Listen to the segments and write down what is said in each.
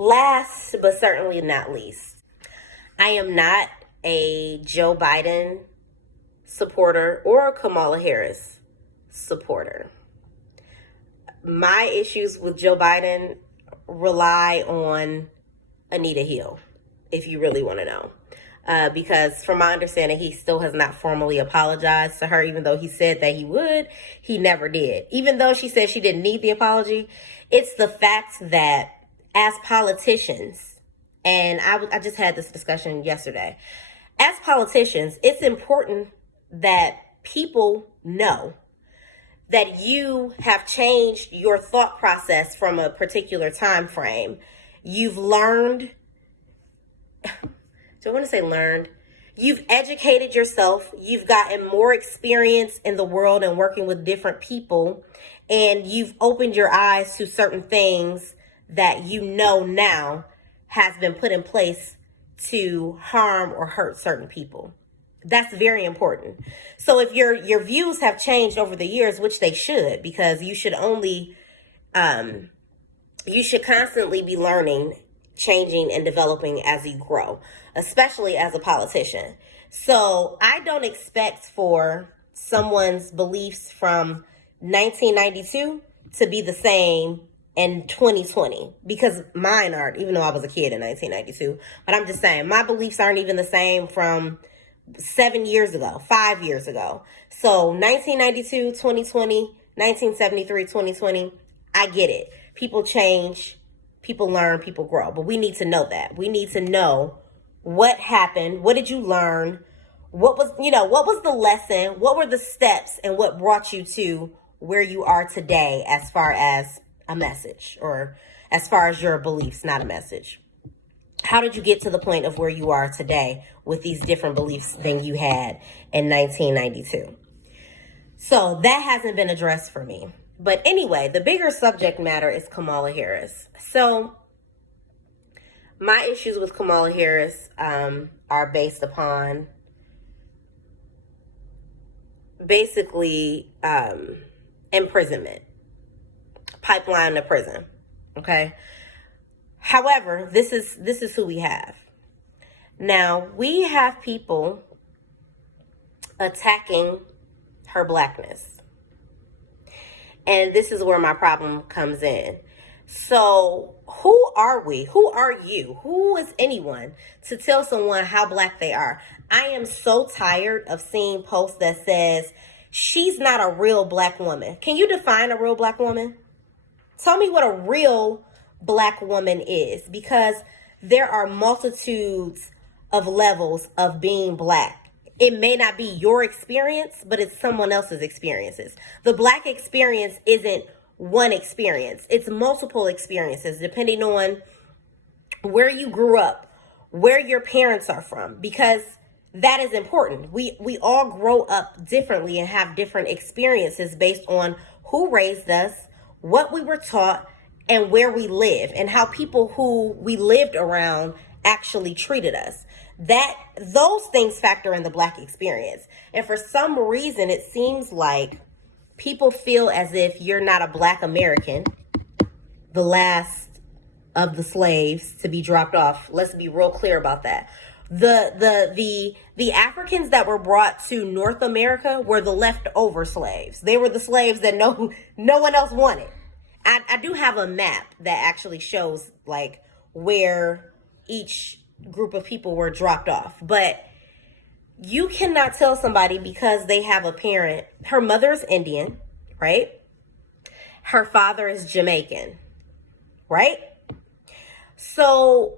Last but certainly not least, I am not a Joe Biden supporter or a Kamala Harris supporter. My issues with Joe Biden rely on Anita Hill, if you really want to know. Because from my understanding, he still has not formally apologized to her, even though he said that he would. He never did. Even though she said she didn't need the apology, it's the fact that as politicians, and I just had this discussion yesterday, as politicians, it's important that people know that you have changed your thought process from a particular time frame. You've learned, so I want to say learned, you've educated yourself, you've gotten more experience in the world and working with different people, and you've opened your eyes to certain things that you know now has been put in place to harm or hurt certain people. That's very important. So if your views have changed over the years, which they should, because you should constantly be learning, changing, and developing as you grow, especially as a politician. So I don't expect for someone's beliefs from 1992 to be the same in 2020, because mine aren't, even though I was a kid in 1992. But I'm just saying, my beliefs aren't even the same from 7 years ago, 5 years ago. So 1992, 2020, 1973, 2020, I get it. People change, people learn, people grow. But we need to know that. We need to know what happened. What did you learn? What was the lesson? What were the steps, and what brought you to where you are today as far as a message, or as far as your beliefs, not a message? How did you get to the point of where you are today with these different beliefs than you had in 1992? So that hasn't been addressed for me. But anyway, the bigger subject matter is Kamala Harris. So my issues with Kamala Harris are based upon basically imprisonment, pipeline to prison. Okay. However, this is who we have. Now, we have people attacking her blackness. And this is where my problem comes in. So, who are we? Who are you? Who is anyone to tell someone how black they are? I am so tired of seeing posts that says, she's not a real black woman. Can you define a real black woman? Tell me what a real black woman is, because there are multitudes of levels of being black. It may not be your experience, but it's someone else's experiences. The black experience isn't one experience. It's multiple experiences depending on where you grew up, where your parents are from, because that is important. We all grow up differently and have different experiences based on who raised us, what we were taught, and where we live, and how people who we lived around actually treated us. Those things factor in the black experience. And for some reason, it seems like people feel as if you're not a black American, the last of the slaves to be dropped off. Let's be real clear about that. The Africans that were brought to North America were the leftover slaves. They were the slaves that no one else wanted. I do have a map that actually shows like where each group of people were dropped off. But you cannot tell somebody because they have a parent, her mother is Indian, right? Her father is Jamaican, right? So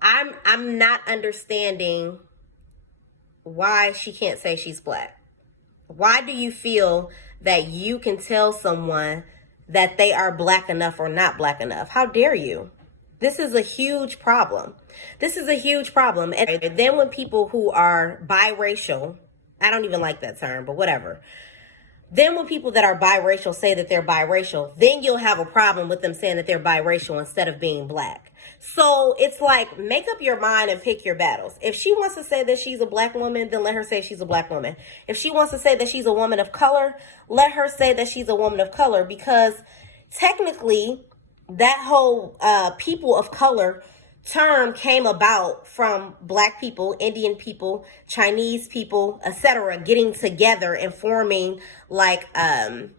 I'm not understanding why she can't say she's black. Why do you feel that you can tell someone that they are black enough or not black enough? How dare you? This is a huge problem. This is a huge problem. And then when people who are biracial, I don't even like that term, but whatever. Then when people that are biracial say that they're biracial, then you'll have a problem with them saying that they're biracial instead of being black. So it's like, make up your mind and pick your battles. If she wants to say that she's a black woman, then let her say she's a black woman. If she wants to say that she's a woman of color, let her say that she's a woman of color, because technically that whole people of color term came about from Black people, Indian people, Chinese people, etc., getting together and forming like a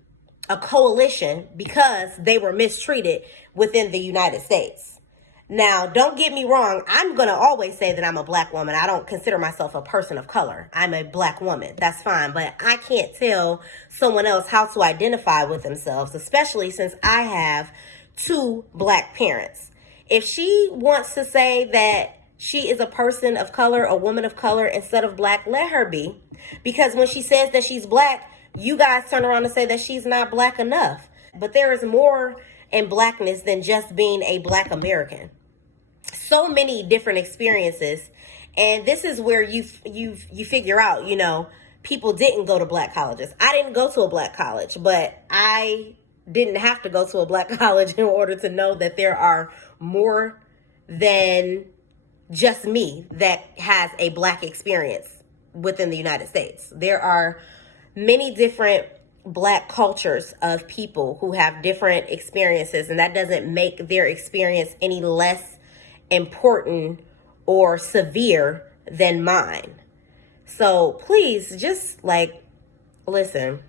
coalition because they were mistreated within the United States. Now, don't get me wrong. I'm going to always say that I'm a Black woman. I don't consider myself a person of color. I'm a Black woman. That's fine. But I can't tell someone else how to identify with themselves, especially since I have two Black parents. If she wants to say that she is a person of color, a woman of color instead of Black, let her be. Because when she says that she's Black, you guys turn around and say that she's not Black enough. But there is more in Blackness than just being a Black American. So many different experiences, and this is where you figure out, you know, people didn't go to Black colleges. I didn't go to a Black college, but I didn't have to go to a Black college in order to know that there are more than just me that has a Black experience within the United States. There are many different Black cultures of people who have different experiences, and that doesn't make their experience any less important or severe than mine. So please just like listen.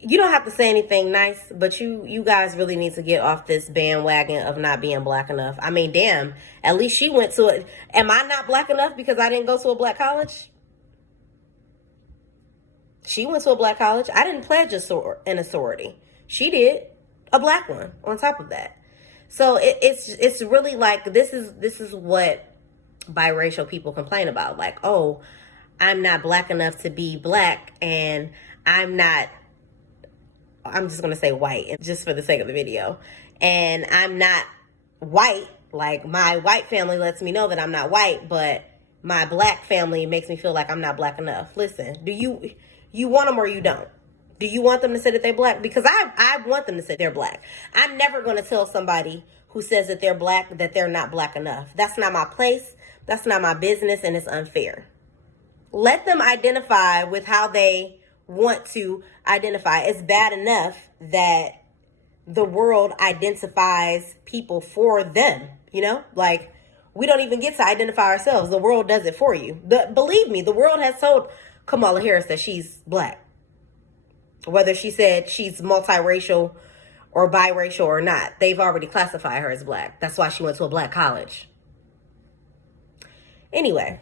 You don't have to say anything nice, but you guys really need to get off this bandwagon of not being Black enough. I mean, damn, at least she went to it. Am I not Black enough because I didn't go to a Black college? She went to a Black college. I didn't pledge in a sorority. She did, a Black one on top of that. So it's really like this is what biracial people complain about. Like, oh, I'm not Black enough to be Black, and I'm just going to say white just for the sake of the video. And I'm not white. Like, my white family lets me know that I'm not white, but my Black family makes me feel like I'm not Black enough. Listen, do you want them or you don't? Do you want them to say that they're Black? Because I want them to say they're Black. I'm never going to tell somebody who says that they're Black that they're not Black enough. That's not my place. That's not my business, and it's unfair. Let them identify with how they want to identify. It's bad enough that the world identifies people for them, you know? Like, we don't even get to identify ourselves. The world does it for you. Believe me, the world has told Kamala Harris that she's Black. Whether she said she's multiracial or biracial or not, they've already classified her as Black. That's why she went to a Black college. Anyway,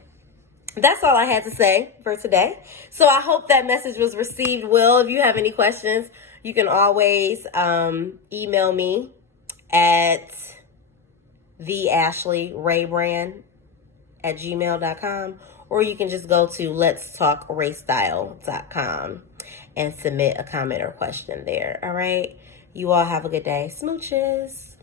that's all I had to say for today. So I hope that message was received well. If you have any questions, you can always email me at theashleyRaybrand@gmail.com, or you can just go to letstalkracestyle.com and submit a comment or question there. All right. You all have a good day. Smooches.